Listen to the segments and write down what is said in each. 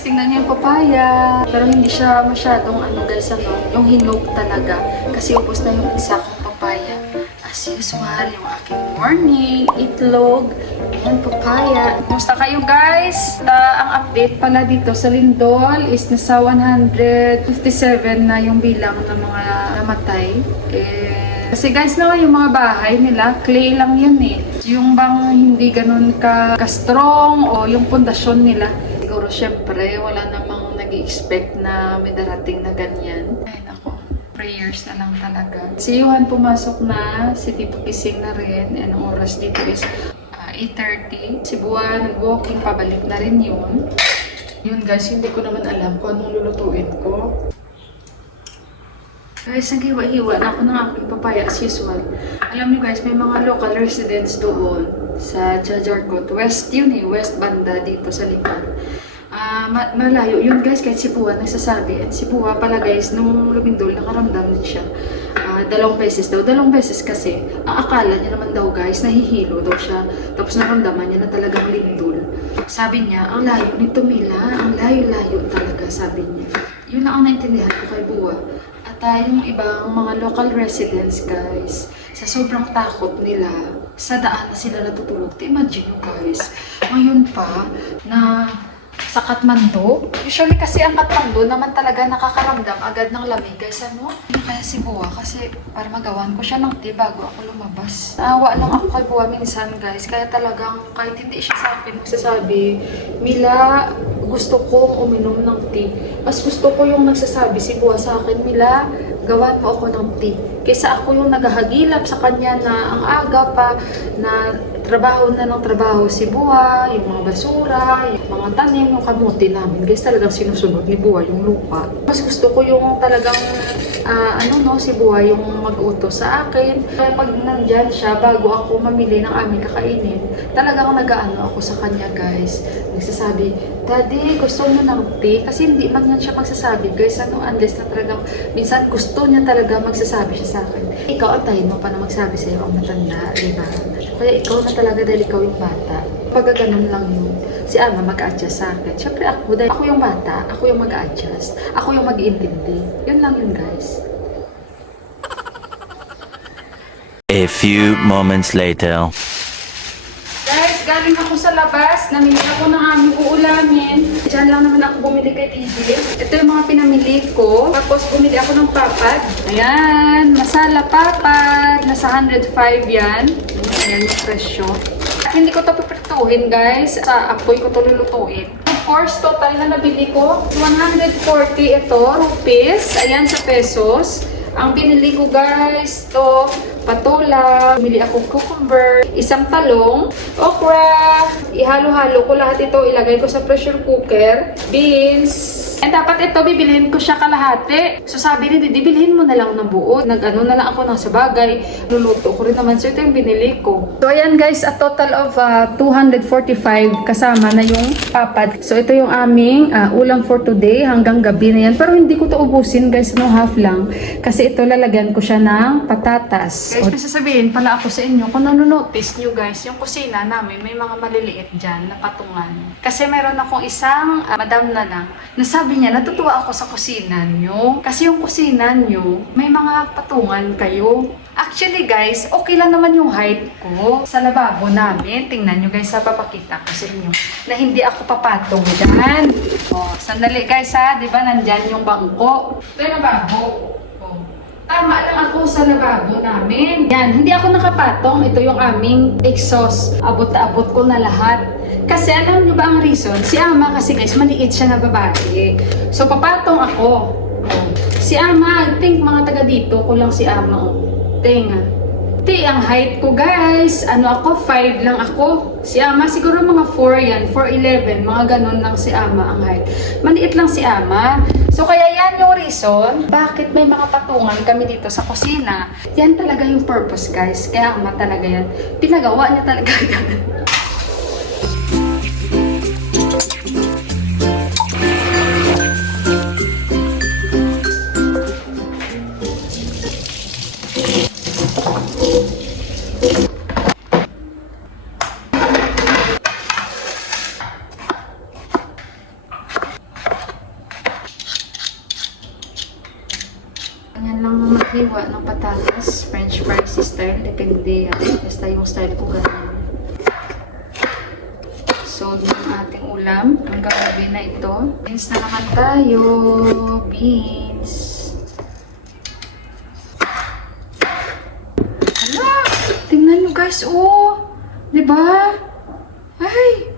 guys, tingnan niyo yung papaya. Pero hindi siya masyadong ano guys, ano, yung hinog talaga. Kasi ubos na yung isa kong papaya. As usual, yung aking morning, itlog, and papaya. Kumusta kayo guys? Ang update pala dito sa Lindol is nasa 157 na yung bilang ng mga namatay. Kasi guys, no, yung mga bahay nila, clay lang yun eh. Yung bang hindi ganun ka-strong o yung pundasyon nila. Siguro syempre, wala namang nag-i-expect na may darating na ganyan. Ay nako, prayers na lang talaga. Si Johan pumasok na, si Tipo gising na rin. Anong oras dito is 8:30. Si Buwan, nag-walking, pabalik na rin yun. Yun guys, hindi ko naman alam kung anong lulutuin ko. Guys, naghiwa-hiwa na ako ng aking papaya as usual. Alam niyo guys, may mga local residents doon sa Jajarkot. West yun eh, west banda dito sa Lipan. Malayo yun guys, kahit si Buwa nagsasabi. At si Buwa pala guys, nung lumindol, nakaramdam din siya. Dalawang beses kasi, ang akala niya naman daw guys, nahihilo daw siya. Tapos naramdaman niya na talagang lindol. Sabi niya, ang layo nito Mila, ang layo-layo talaga, sabi niya. Yun lang ang naintindihan ko kay Buwa. At yung ibang mga local residents guys, sa sobrang takot nila, sa daan na sila natutulog. Imagine nyo guys, ngayon pa na sa Kathmandu, usually kasi ang Kathmandu naman talaga nakakaramdam agad ng lamig guys, ano? Kaya si Buwa kasi para magawan ko siya ng tea bago ako lumabas. Awa lang ako kay Buwa minsan guys, kaya talagang kahit hindi siya sa akin magsasabi, Mila, gusto kong uminom ng tea. Mas gusto ko yung nagsasabi si Buwa sa akin, Mila, gawan mo ako ng tea. Kaysa ako yung naghahagilap sa kanya na ang aga pa na trabaho na ng trabaho si Buwa, yung mga basura, yung mga tanim, yung kamuti namin. Guys, talagang sinusunod ni Buwa yung lupa. Mas gusto ko yung talagang, si Buwa yung mag-utos sa akin. Kaya pag nandyan siya, bago ako mamili ng aming kakainin, talagang nag-aano ako sa kanya guys. Nagsasabi, Daddy, gusto niyo ng tea? Kasi hindi man yan siya magsasabi guys, unless na talagang, minsan gusto niya talaga magsasabi siya sa akin. Ikaw, antayin mo pa na magsabi sa'yo ang matanda, diba? Kaya ikaw na talaga dahil ikaw yung bata. Pag ganun lang yun, si Ama mag-a-adjust sa akin. Siyempre ako, dahil ako yung bata, ako yung mag-a-adjust. Ako yung mag-iintindi. Yun lang yun guys. A few moments later. Guys, galing ako sa labas. Namili ako ng aming uulamin. Diyan lang naman ako bumili kay DJ. Ito yung mga pinamili ko. Tapos bumili ako ng papad. Ayan, masala papad. Nasa 105 yan. Ayan yung presyo. Hindi ko ito piprituhin guys. Sa apoy ko ito lulutuin. Of course, total na nabili ko. 140 ito, rupees. Ayan sa pesos. Ang binili ko guys, to patola, bumili ako cucumber, isang talong, okra, ihalo-halo ko lahat ito, ilagay ko sa pressure cooker, beans, and dapat ito bibilhin ko siya kalahati. So sabi ni Didi, bilhin mo na lang ng buo. Nag-ano na lang ako ng sabagay, luluto ko rin naman. So ito yung binili ko. So ayan guys, a total of 245 kasama na yung papad. So ito yung aming ulam for today hanggang gabi na yan. Pero hindi ko to ubusin guys, no, half lang. Kasi ito lalagyan ko siya ng patatas. Guys, may sasabihin pala ako sa inyo, kung nanonotice nyo guys, yung kusina namin, may mga maliliit dyan na patungan. Kasi meron akong isang madam na lang, nasabi niya, natutuwa ako sa kusina nyo. Kasi yung kusina nyo, may mga patungan kayo. Actually guys, okay lang naman yung height ko sa lababo namin. Tingnan nyo guys, papakita ko sa inyo na hindi ako papatong dyan. O, sandali guys ha, di ba nandyan yung bangko? Ito yung lababo. Tama lang ako sa lababo namin. Yan, hindi ako nakapatong. Ito yung aming exhaust. Abot na abot ko na lahat. Kasi alam nyo ba ang reason? Si Ama kasi guys, maliit siya na babae. So papatong ako. Si Ama, I think mga taga dito ko lang si Ama. Tenga. Ang height ko guys, ako, 5 lang ako. Si Ama, siguro mga 4 yan, 4'11", mga ganun lang si Ama ang height. Maliit lang si Ama. So kaya yan yung reason, bakit may mga patungan kami dito sa kusina. Yan talaga yung purpose guys, kaya Ama talaga yan. Pinagawa niya talaga yan. Ganyan lang maghiwa ng patatas. French fries style. Depende yan. Basta yung style ko ganyan. So, yung ating ulam. Ang gabi na ito. Beans na naman tayo. Beans. Hala! Tingnan nyo guys, oh! Diba? Ay!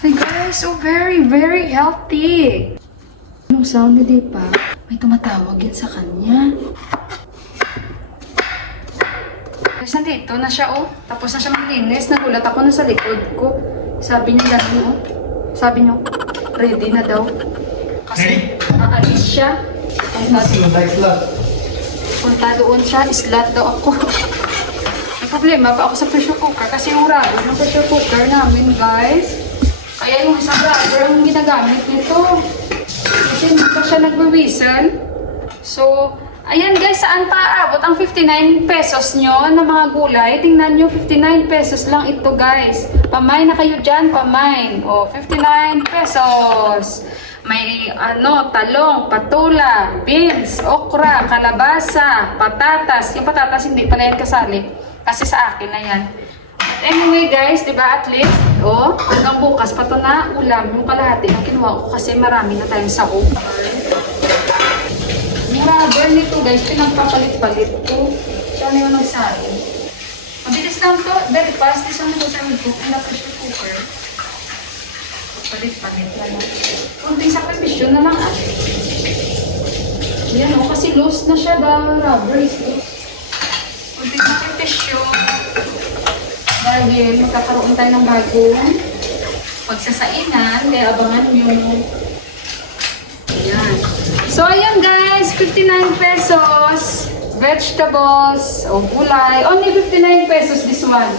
Ay guys, oh, very, very healthy. Yung sound, hindi pa. May tumatawag yan sa kanya. Guys, nandito na siya, oh. Tapos na siya maglinis. Nagulat ako na sa likod ko. Sabi niya gano'n, oh. Sabi niya, ready na daw. Kasi aalis siya. Punta doon siya, islat daw ako. May problema pa ako sa pressure cooker kasi yung rubber ng pressure cooker namin, guys. Kaya yung isang rubber ang ginagamit nito. Kasi hindi pa siya nagwe-whistle. So, ayan guys, saan pa aabot ang 59 pesos nyo na mga gulay? Tingnan nyo, 59 pesos lang ito guys. Pamain na kayo dyan, pamain. O, 59 pesos. May talong, patula, beans, okra, kalabasa, patatas. Yung patatas hindi pala yan kasali. Kasi sa akin na yan. But anyway guys, diba at least, hanggang bukas pa ito na ulam. Yung kalahati ang kinuha ko kasi marami na tayong sahog. Yung rubber nito guys, pinagpapalit-palit ko. Siya na yung nagsabi. Mabilis lang to, very fast. This one ko sa cook in the pressure cooker. Palit-palit na lang. Kunting sakripisyo na lang Yan kasi loose na siya, the rubber is loose. Kunting sakripisyo. Dahil magkakaroon tayo ng bagong pagsasainan, kaya abangan nyo. Ayan. So, ayan guys, 59 pesos. Vegetables o gulay. Only 59 pesos this one.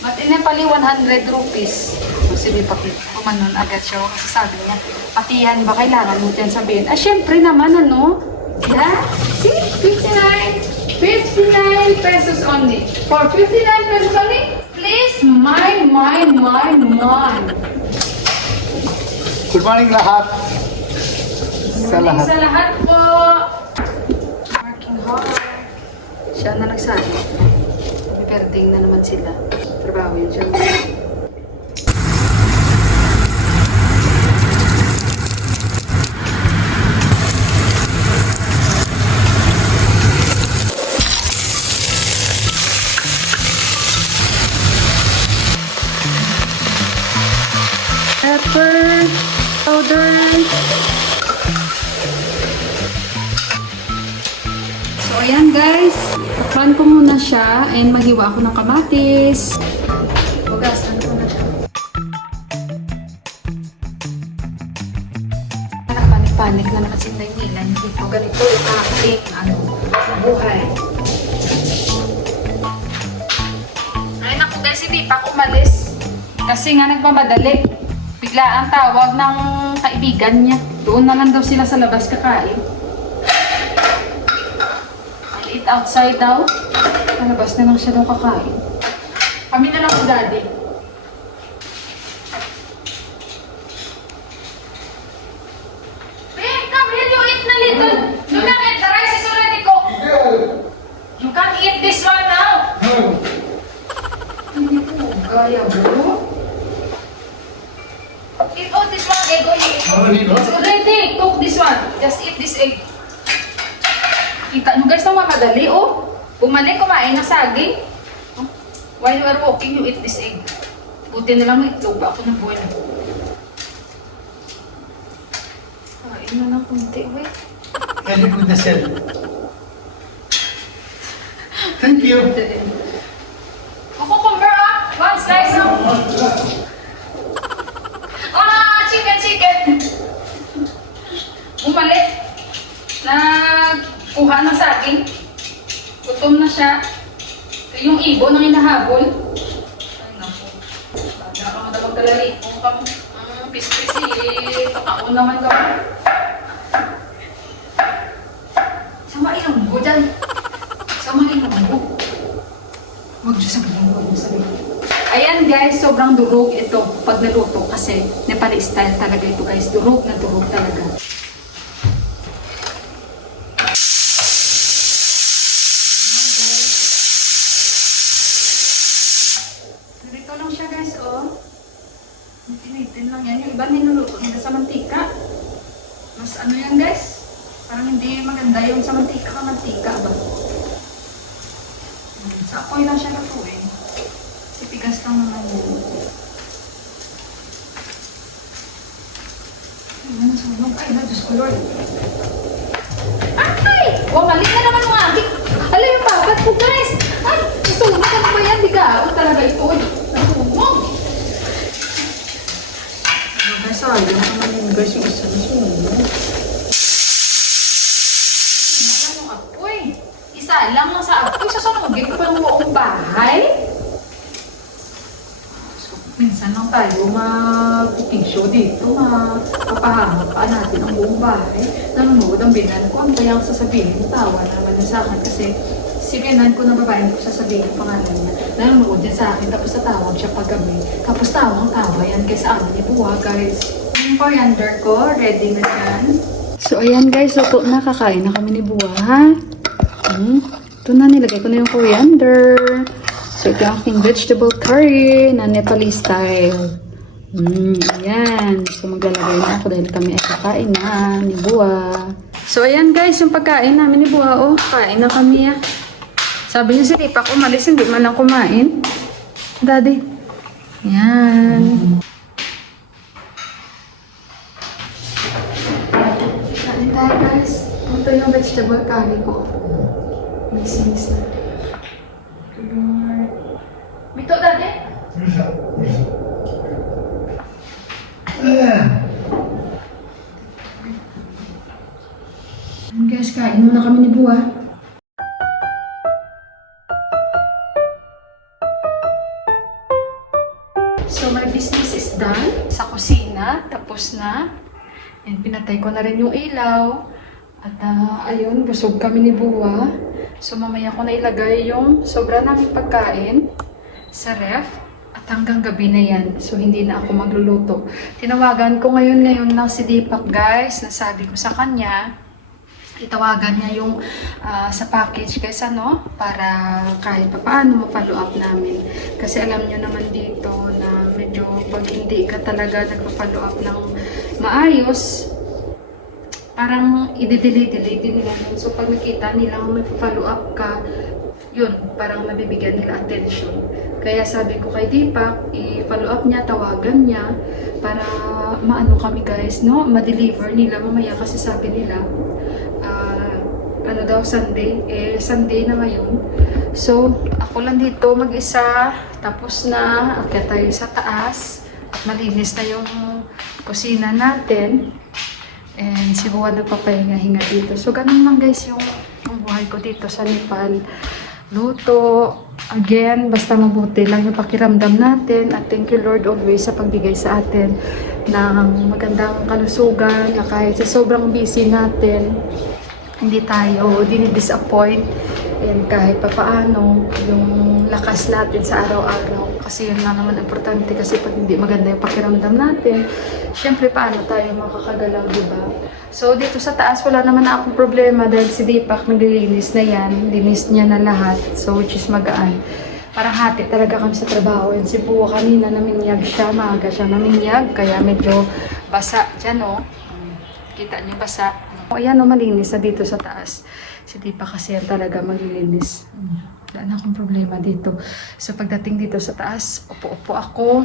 But in Nepali, 100 rupees. So, sige, pumanon agad siya. Kasi sabi niya, patihan ba kailangan mo yan sabihin? Syempre naman, Yeah? See? 59 pesos only. For 59 pesos only, please, mine. Good morning lahat. Morning sa lahat po. Working hard. Siya na nagsabi. Perding na naman sila. Trabaho yun siya. Pepper, powder. So, ayan guys. Pan ko muna siya and maghiwa ako ng kamatis. Hugasan ko na siya. Panik-panik na naman si Nailan. Dito ganito yung aking buhay. Ay naku guys, hindi pa ako umalis. Kasi nga nagmamadali. Bigla ang tawag ng kaibigan niya. Doon na lang daw sila sa labas kakain. Eat outside daw. Palabas na lang siya daw kakain. Kami na lang si Daddy. Babe, come here, you eat na little. You can eat, the rice is already cooked. You can't eat this one now. Hindi ko gaya bro. Eat all this one egg. It's already cooked this one. Just eat this egg. Kita nyo guys, na makadali Bumalik, kumain ng saging. While you are walking, you eat this egg. Buti na lang itlog ba ako ng buwan. Kain na ng kunti, wait. Can you put the cell? Thank you. Cucumber one slice chicken. Bumalik. Nagkuha ng saging. Gutom na siya. Yung ibon ang hinahabol. Ay, naku. Baga ka madamag kalali. Kung kang pisi-pisi, kakaon naman ka. Sama ilong ko dyan. Sama ilong ko. Huwag Diyos ang ilong ko. Ayan guys, sobrang durog ito pag naluto kasi Nepali style talaga ito guys. Durog na durog talaga. Sa apoy lang siya lutuin. Kasi pigas lang naman yun. Ay, nasunog. Ay, na, Diyos ko, Lord. Ay! Oh, mali na naman mga aking. Alam yung babat ko, guys. Ay, nasunog ka na ba yan? Di ka ako talaga ito. Nasunog. Ano guys, sayang naman yun guys yung isa nasunog. Ano yung apoy? Isa lang sa apoy. Sasunogin ko pa ng buong bahay. Minsan lang tayo mag-cooking show dito, mapapahanap pa natin ang buong bahay. Nanonood ang binan ko, ano kaya ang sasabihin? Tawa naman niya sa akin kasi si binan ko na babae, hindi ko sasabihin ang pangalan niya. Nanonood niya sa akin, tapos natawag siya paggabi. Tapos tawa yan kaysa ano ni Buwa, guys. Yung coriander ko, ready na yan. So ayan guys, luto na, kakain na kami ni Buwa, ha? Ito na, nilagay ko na yung coriander. So, ito yung aking vegetable curry na Nepali style. Ayan. So, maglalagay na ako dahil kami ay kakain na ni Buwa. So, ayan guys, yung pagkain namin ni Buwa. Oh, kain na kami. Sabi niya si Tipak, umalis, hindi man lang kumain. Daddy. Ayan. Kain tayo guys. Ito yung vegetable curry ko. Mix-mix na. Bito, Daddy? Guys, kain muna kami ni Buwa. So, my business is done. Sa kusina, tapos na. And pinatay ko na rin yung ilaw. At ayun, busog kami ni Buwa. So, mamaya ko na ilagay yung sobra naming pagkain sa ref at hanggang gabi na yan. So, hindi na ako magluluto. Tinawagan ko ngayon na si Deepak, guys. Nasabi ko sa kanya, itawagan niya yung sa package, guys, ano, para kahit pa paano ma-follow up namin. Kasi alam niyo naman dito na medyo pag hindi ka talaga nagpa-follow up ng maayos, parang i-delete nila yun. So, pag nakita nilang mag-follow up ka, yun, parang nabibigyan nila attention. Kaya sabi ko kay Deepak, i-follow up niya, tawagan niya, para maano kami guys, no? Ma-deliver nila mamaya kasi sabi nila, ano daw, Sunday. Sunday na ngayon. So, ako lang dito mag-isa, tapos na, akyat tayo sa taas, at malinis na yung kusina natin. And si Buwan nagpapahinga-hinga dito. So, ganun lang guys yung buhay ko dito sa Nepal. Luto, again, basta mabuti lang yung pakiramdam natin. At thank you Lord always sa pagbigay sa atin ng magandang kalusugan na kahit sa sobrang busy natin, hindi tayo dinidisappoint. And kahit papaano, yung lakas natin sa araw-araw. Kasi yun lang naman importante kasi pag hindi maganda yung pakiramdam natin, syempre paano tayo makakagalaw, diba? So dito sa taas wala naman akong problema dahil si Deepak naglilinis na yan. Linis niya na lahat. So which is magaan. Parang hati talaga kami sa trabaho. And si Buwa kanina naminyag siya, maaga siya naminyag. Kaya medyo basa dyan, oh. Kita niyo basa. O ayan, oh, malinis na dito sa taas. Si Deepak kasi yan talaga maglilinis. Wala na akong problema dito. So pagdating dito sa taas, upo-upo ako.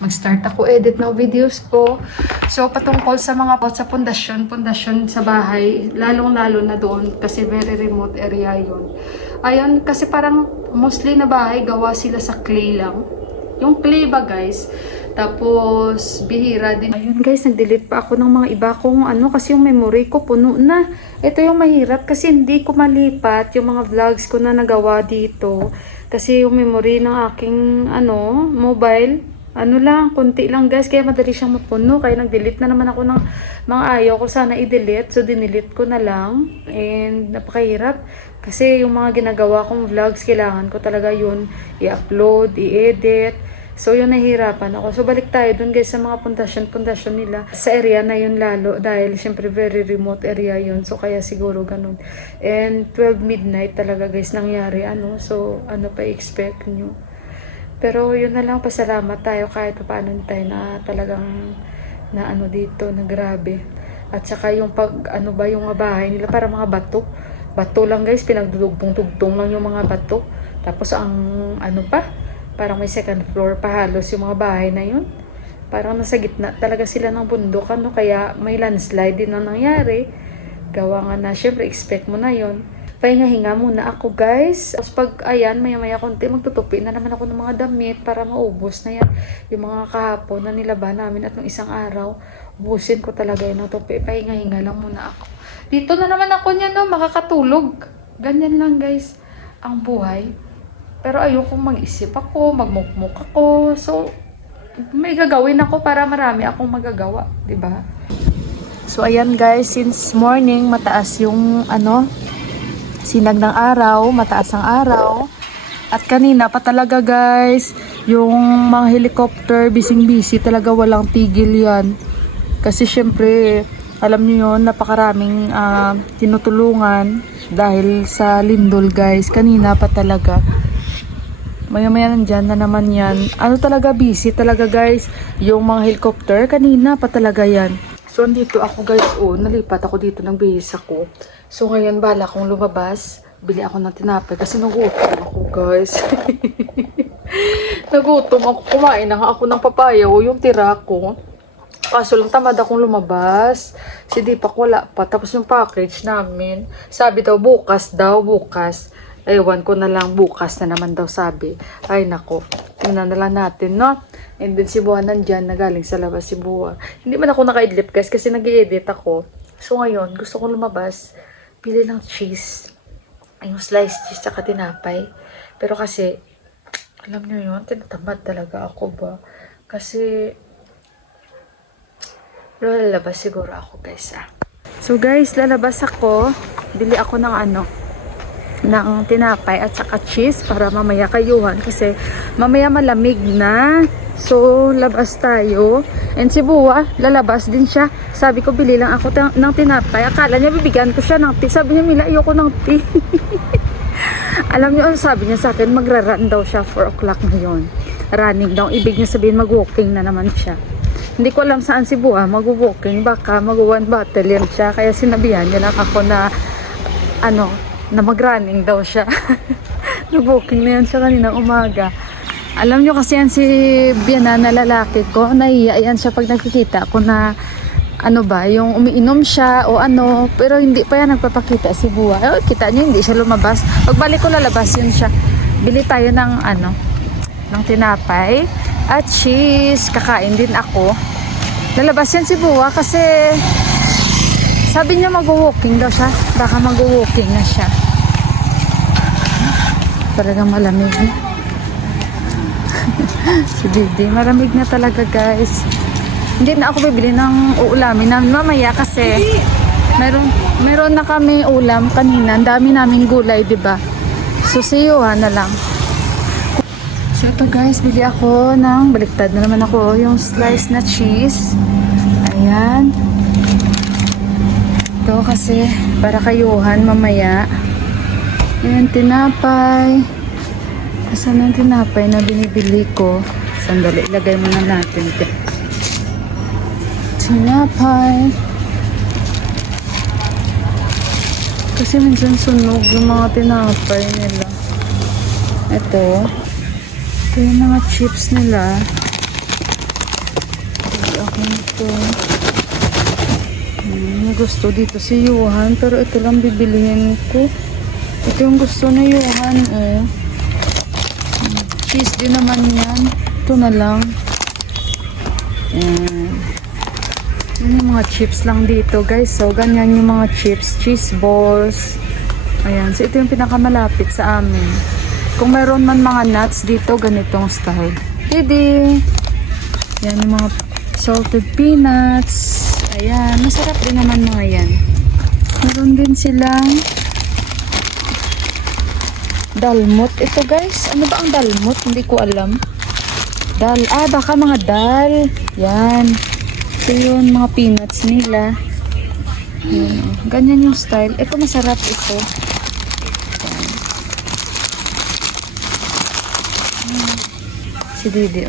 Mag-start ako edit ng videos ko. So patungkol sa mga sa pundasyon sa bahay, lalong-lalo na doon kasi very remote area yun. Ayun, kasi parang mostly na bahay, gawa sila sa clay lang. Yung clay ba guys? Tapos, bihira din. Ayun guys, nag-delete pa ako ng mga iba kong ano, kasi yung memory ko puno na. Ito yung mahirap kasi hindi ko malipat yung mga vlogs ko na nagawa dito. Kasi yung memory ng aking ano, mobile, ano lang, konti lang guys, kaya madali siyang mapuno. Kaya nag-delete na naman ako ng mga ayaw ko sana i-delete. So, dinelete ko na lang. And napakahirap. Kasi yung mga ginagawa kong vlogs, kailangan ko talaga yun i-upload, i-edit. So, yun, nahihirapan ako. So, balik tayo dun guys sa mga pundasyon nila. Sa area na yun lalo dahil syempre very remote area yun. So, kaya siguro ganun. And 12 midnight talaga guys nangyari. Ano? So, ano pa i-expect nyo? Pero yun na lang, pasalamat tayo kahit paano tayo na talagang na ano dito, na grabe. At saka yung pag, ano ba yung mga bahay nila, para mga bato. Bato lang guys, pinagdudugtong-tugtong lang yung mga bato. Tapos ang ano pa, parang may second floor pa halos yung mga bahay na yun. Parang nasa gitna talaga sila ng bundok, ano, kaya may landslide din na nangyari. Gawa nga na, syempre expect mo na yun. Pahinga-hinga muna ako guys. Tapos pag ayan, maya-maya konti, magtutupi na naman ako ng mga damit para maubos na yan. Yung mga kahapon na nilaban namin at nung isang araw, ubusin ko talaga yun ng tupi. Pahinga-hinga lang muna ako. Dito na naman ako niyan, no, makakatulog. Ganyan lang guys, ang buhay. Pero ayokong mag-isip ako, magmukmuk ako. So, may gagawin ako para marami akong magagawa, 'di ba? So ayan guys, since morning mataas yung sinag ng araw, mataas ang araw. At kanina pa talaga guys, yung mga helicopter bising-busy talaga, walang tigil yan. Kasi syempre, alam niyo yun, napakaraming tinutulungan dahil sa lindol guys. Kanina pa talaga. Maya-maya nandyan na naman yan. Ano talaga, busy talaga guys. Yung mga helicopter, kanina pa talaga yan. So, andito ako guys. Nalipat ako dito ng bihis ako. So, ngayon bala akong lumabas. Bili ako ng tinapay kasi nagutom ako guys. Nagutom ako. Kumain na nga ako ng papaya o yung tira ko. Kaso lang tamad akong lumabas. Si Deepak wala pa. Tapos yung package namin, sabi daw bukas. Ewan ko na lang, bukas na naman daw sabi. Ay nako, tingnan na lang natin, no? And then si Buwa nandyan, nagaling sa labas si Buwa. Hindi man ako naka-idlip guys kasi nag-i-edit ako. So ngayon, gusto kong lumabas, pili ng cheese. Yung sliced cheese tsaka tinapay. Pero kasi, alam nyo yun, tinatamad talaga ako ba? Kasi, lalabas siguro ako guys So guys, lalabas ako. Bili ako ng ng tinapay at saka cheese para mamaya kayuhan kasi mamaya malamig na. So labas tayo, and si Buwa lalabas din siya. Sabi ko bili lang ako ng tinapay, akala niya bibigyan ko siya ng tea. Sabi niya, Mila, ayoko ng tea. Alam niyo, sabi niya sa akin, magra-run daw siya 4 o'clock ngayon. Running daw, ibig niya sabihin mag-walking na naman siya. Hindi ko alam saan si Buwa mag-walking, baka mag-1 battle yan siya. Kaya sinabihan niya lang ako na na mag-running daw siya. Nag-booking na yan siya kaninang umaga. Alam nyo kasi yan si Biana na lalaki ko, naiiya yan siya pag nakikita ko na yung umiinom siya o pero hindi pa yan nagpapakita si Buwa. Kita nyo, hindi siya lumabas. Pagbalik ko lalabas yun siya. Bili tayo ng ng tinapay at cheese. Kakain din ako. Lalabas yan si Buwa kasi sabi niya mag-walking daw siya. Baka mag-walking na siya. Talagang malamig. Si Didi, malamig na talaga guys. Hindi na ako bibili ng uulamin namin mamaya kasi meron na kami ulam kanina. Ang dami naming gulay, diba? So, siyuhan na lang. So, ito guys, bili ako ng baliktad na naman ako. Yung slice na cheese. Ayan. Ito kasi para kayuhan mamaya. Ayan, tinapay. Asan ang tinapay na binibili ko? Sandali, ilagay muna natin ito. Tinapay. Kasi minsan sunog yung mga tinapay nila. Ito yung mga chips nila. Ako ito. Gusto dito si Johan, pero ito lang bibilihin ko. Ito yung gusto ni Johan, cheese din naman yan. Ito na lang. Yun yung mga chips lang dito guys. So ganyan yung mga chips, cheese balls. Ayan, so ito yung pinakamalapit sa amin. Kung mayroon man mga nuts dito, ganitong style. Didi! Yan yung mga salted peanuts. Ayan, masarap din naman mga yan. Meron din silang dalmot. Ito guys, ano ba ang dalmot? Hindi ko alam. Baka mga dal. Yan. Ito yun, mga peanuts nila. Yan. Ganyan yung style. Ito masarap ito. Si Didi,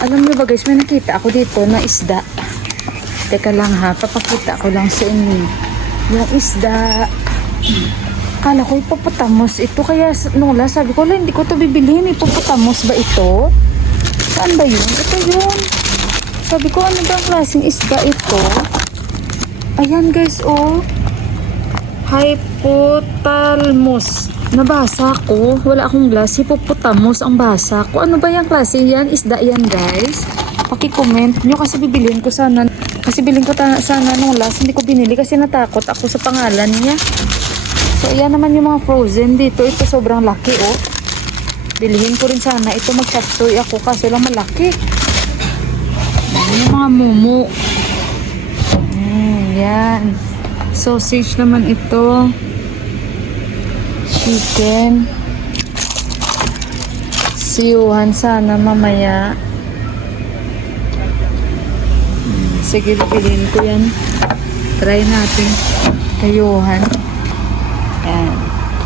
Alam niyo ba guys, may nakita ako dito na isda. Teka lang ha, papakita ko lang sa inyo. Yung isda. Kala ko hippopotamus ito. Kaya Nola, sabi ko, hindi ko to bibilihin. Hippopotamus ba ito? Saan ba yun? Ito yun. Sabi ko, ano ba ang klaseng isda ito? Ayan guys, oh. Hypothalamus. Nabasa ko. Wala akong glass. Hippopotamus ang basa ko. Ano ba yung klase yan? Isda yan guys. Paki-comment nyo kasi bibilin ko sana. Kasi bilhin ko sana nung last. Hindi ko binili kasi natakot ako sa pangalan niya. So ayan naman yung mga frozen dito. Ito sobrang laki oh. Bilhin ko rin sana. Ito mag-chapsoy ako kasi lang malaki. Ayan yung mga mumu. Yan. Sausage naman ito. Chicken. Siyuhan sana mamaya. Sige, bilhin ko yan. Try natin. Kayuhan. Yan.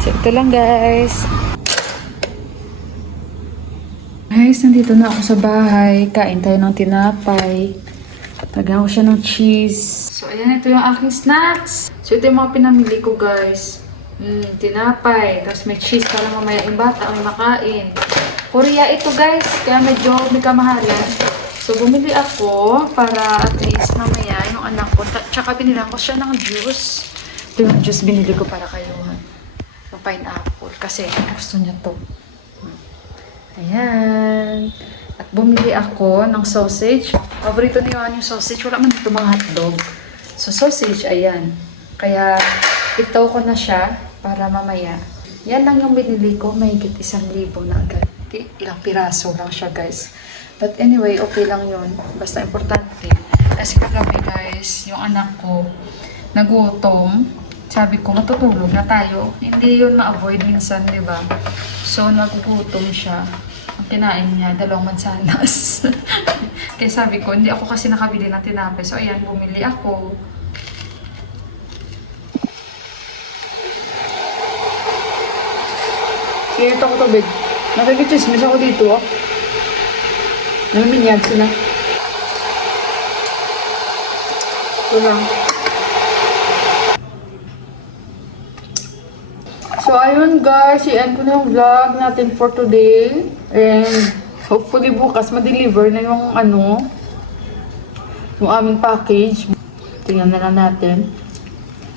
So, ito lang guys. Guys, nandito na ako sa bahay. Kain tayo ng tinapay. Lagyan ko siya ng cheese. So, ayan, ito yung aking snacks. So, ito yung mga pinamili ko, guys. Tinapay. Tapos may cheese para mamaya yung bata may makain. Korea ito, guys. Kaya medyo may kamahalan. So, bumili ako para at least mamaya yung anak ko. Tsaka binilang ko siya ng juice. Ito yung juice binili ko para kayo. Yung pineapple. Kasi gusto niya to. Ayan. At bumili ako ng sausage. Paborito ni Johan yung sausage. Wala man dito mga hotdog. So, sausage, ayan. Kaya, itaw ko na siya para mamaya. Yan lang yung binili ko. Mahigit 1,000 na agad. Ilang piraso lang siya, guys. But anyway, okay lang yun. Basta importante. Kasi kagabi, guys, yung anak ko, nagutom. Sabi ko, matutulog na tayo. Hindi yun ma-avoid minsan, di ba? So, nagugutom siya. Ang kinain niya, 2 mansanas. Kaya sabi ko, hindi ako kasi nakabili ng tinapay. So, ayan, bumili ako. Kaya ito ko tubig. Nakikichismis ako dito, oh. Naminyag sila. Ito lang. So, ayun guys, i-end ko na yung vlog natin for today. And hopefully bukas ma-deliver na yung yung aming package. Tingnan na lang natin.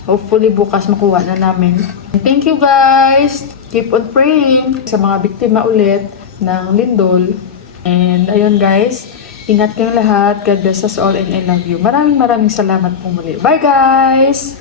Hopefully bukas makuha na namin. Thank you guys! Keep on praying sa mga biktima ulit ng lindol. And ayun guys, ingat kayong lahat. God bless us all and I love you. Maraming salamat po muli. Bye guys!